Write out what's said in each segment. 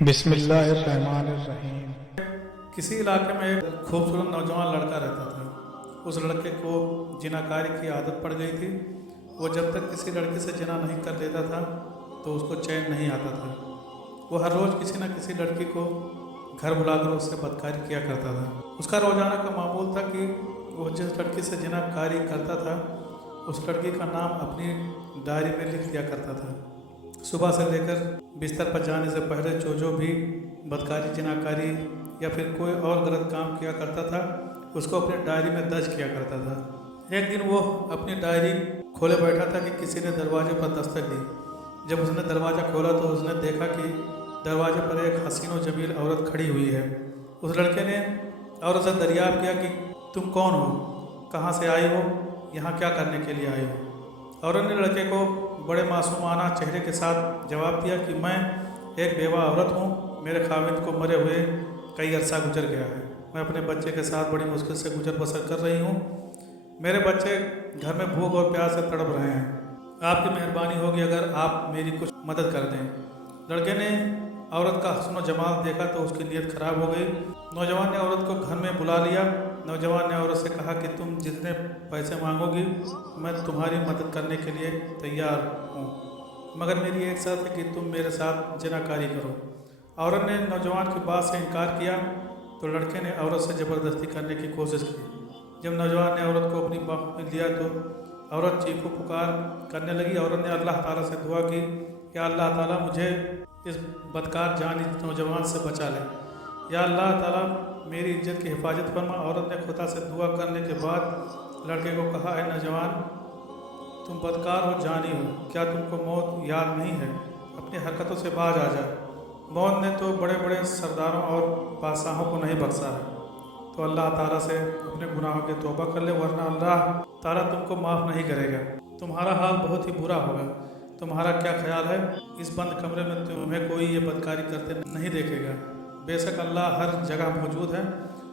بسم اللہ الرحمن الرحیم۔ کسی علاقے میں ایک خوبصورت نوجوان لڑکا رہتا تھا۔ اس لڑکے کو جناکاری کی عادت پڑ گئی تھی۔ وہ جب تک کسی لڑکی سے جنا نہیں کر لیتا تھا تو اس کو چین نہیں آتا تھا۔ وہ ہر روز کسی نہ کسی لڑکی کو گھر بلا کر اس سے بدکاری کیا کرتا تھا۔ اس کا روزانہ کا معمول تھا کہ وہ جس لڑکی سے جناکاری کرتا تھا اس لڑکی کا نام اپنی ڈائری میں لکھ دیا کرتا تھا۔ صبح سے لے کر بستر پر جانے سے پہلے جو بھی بدکاری، جناکاری یا پھر کوئی اور غلط کام کیا کرتا تھا اس کو اپنی ڈائری میں درج کیا کرتا تھا۔ ایک دن وہ اپنی ڈائری کھولے بیٹھا تھا کہ کسی نے دروازے پر دستک دی۔ جب اس نے دروازہ کھولا تو اس نے دیکھا کہ دروازے پر ایک حسین و جمیل عورت کھڑی ہوئی ہے۔ اس لڑکے نے عورت سے دریافت کیا کہ تم کون ہو، کہاں سے آئی ہو، یہاں کیا کرنے کے لیے آئی ہو؟ عورت نے لڑکے کو بڑے معصومانہ چہرے کے ساتھ جواب دیا کہ میں ایک بیوہ عورت ہوں، میرے خاوند کو مرے ہوئے کئی عرصہ گزر گیا ہے۔ میں اپنے بچے کے ساتھ بڑی مشکل سے گزر بسر کر رہی ہوں۔ میرے بچے گھر میں بھوک اور پیاس سے تڑپ رہے ہیں۔ آپ کی مہربانی ہوگی اگر آپ میری کچھ مدد کر دیں۔ لڑکے نے عورت کا حسن و جمال دیکھا تو اس کی نیت خراب ہو گئی۔ نوجوان نے عورت کو گھر میں بلا لیا۔ نوجوان نے عورت سے کہا کہ تم جتنے پیسے مانگو گی میں تمہاری مدد کرنے کے لیے تیار ہوں، مگر میری ایک شرط ہے کہ تم میرے ساتھ جناکاری کرو۔ عورت نے نوجوان کی بات سے انکار کیا تو لڑکے نے عورت سے زبردستی کرنے کی کوشش کی۔ جب نوجوان نے عورت کو اپنی باہوں میں لیا تو عورت چیخ و پکار کرنے لگی۔ عورت نے اللہ تعالیٰ سے دعا کی کہ اللہ تعالیٰ مجھے اس بدکار جانی نوجوان سے بچا لے، یا اللہ تعالیٰ میری عزت کی حفاظت فرما۔ عورت نے خدا سے دعا کرنے کے بعد لڑکے کو کہا، اے نوجوان، تم بدکار ہو، جانی ہو، کیا تم کو موت یاد نہیں ہے؟ اپنی حرکتوں سے باز آ جا۔ موت نے تو بڑے بڑے سرداروں اور بادشاہوں کو نہیں بخشا ہے، تو اللہ تعالیٰ سے اپنے گناہوں کی توبہ کر لے، ورنہ اللہ تعالیٰ تم کو معاف نہیں کرے گا۔ تمہارا حال بہت ہی برا ہوگا۔ تمہارا کیا خیال ہے؟ اس بند کمرے میں تمہیں کوئی یہ بدکاری کرتے نہیں دیکھے گا۔ بے شک اللہ ہر جگہ موجود ہے۔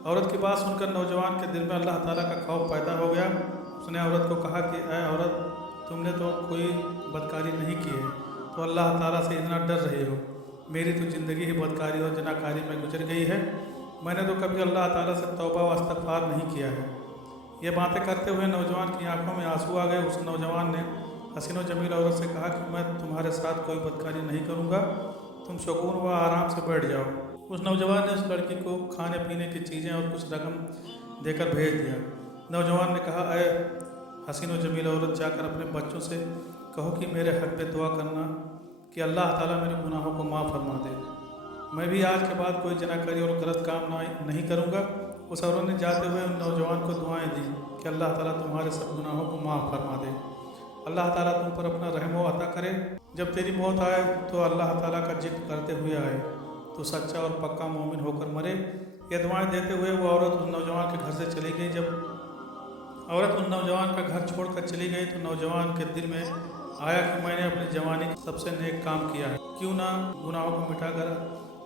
عورت کی بات سن کر نوجوان کے دل میں اللہ تعالیٰ کا خوف پیدا ہو گیا۔ اس نے عورت کو کہا کہ اے عورت، تم نے تو کوئی بدکاری نہیں کی ہے، تو اللہ تعالیٰ سے اتنا ڈر رہی ہو؟ میری تو زندگی ہی بدکاری اور جناکاری میں گزر گئی ہے۔ میں نے تو کبھی اللہ تعالیٰ سے توبہ و استغفار نہیں کیا ہے۔ یہ باتیں کرتے ہوئے نوجوان کی آنکھوں میں آنسو آ گئے۔ اس نوجوان نے حسین و جمیل عورت سے کہا کہ میں تمہارے ساتھ کوئی بدکاری نہیں کروں گا، تم سکون و آرام سے بیٹھ جاؤ۔ اس نوجوان نے اس لڑکی کو کھانے پینے کی چیزیں اور کچھ رقم دے کر بھیج دیا۔ نوجوان نے کہا، اے حسین و جمیل عورت، جا کر اپنے بچوں سے کہو کہ میرے حق پہ دعا کرنا کہ اللہ تعالیٰ میرے گناہوں کو معاف فرما دے۔ میں بھی آج کے بعد کوئی جناکاری اور غلط کام نہیں کروں گا۔ اس عورت نے جاتے ہوئے ان نوجوان کو دعائیں دی کہ اللہ تعالیٰ تمہارے سب گناہوں کو معاف فرما دے، اللہ تعالیٰ تم پر اپنا رحم و عطا کرے۔ جب تیری موت آئے تو اللہ تعالیٰ کا ذکر کرتے ہوئے آئے، تو سچا اور پکا مومن ہو کر مرے۔ یہ دعائیں دیتے ہوئے وہ عورت اس نوجوان کے گھر سے چلی گئی۔ جب عورت ان نوجوان کا گھر چھوڑ کر چلی گئی تو نوجوان کے دل میں آیا کہ میں نے اپنی جوانی کا سب سے نیک کام کیا ہے، کیوں نہ گناہوں کو مٹا کر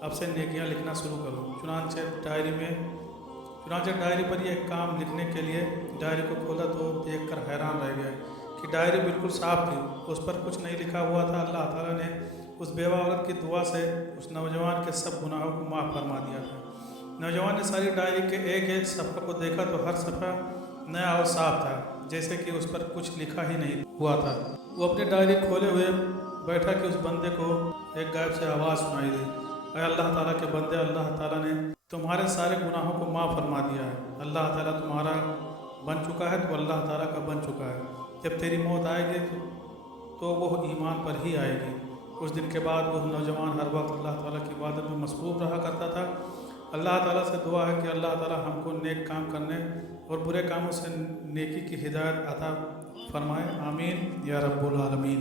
اب سے نیکیاں لکھنا شروع کروں۔ چنانچہ ڈائری پر یہ کام لکھنے کے لیے ڈائری کو کھولا تو دیکھ کر حیران رہ گیا کہ ڈائری بالکل صاف تھی، اس پر کچھ نہیں لکھا ہوا تھا۔ اللہ تعالیٰ نے اس بیوہ عورت کی دعا سے اس نوجوان کے سب گناہوں کو معاف فرما دیا تھا۔ نوجوان نے ساری ڈائری کے ایک ایک صفحہ کو دیکھا تو ہر صفحہ نیا اور صاف تھا، جیسے کہ اس پر کچھ لکھا ہی نہیں ہوا تھا۔ وہ اپنی ڈائری کھولے ہوئے بیٹھا کہ اس بندے کو ایک غائب سے آواز سنائی دی، اے اللہ تعالیٰ کے بندے، اللہ تعالیٰ نے تمہارے سارے گناہوں کو معاف فرما دیا ہے۔ اللہ تعالیٰ تمہارا بن چکا ہے تو اللہ تعالیٰ کا بن چکا ہے۔ جب تیری موت آئے گی تو وہ ایمان پر ہی آئے گی۔ اس دن کے بعد وہ نوجوان ہر وقت اللہ تعالیٰ کی عبادت میں مصروف رہا کرتا تھا۔ اللہ تعالیٰ سے دعا ہے کہ اللہ تعالیٰ ہم کو نیک کام کرنے اور برے کاموں سے نیکی کی ہدایت عطا فرمائے، آمین یا رب العالمین۔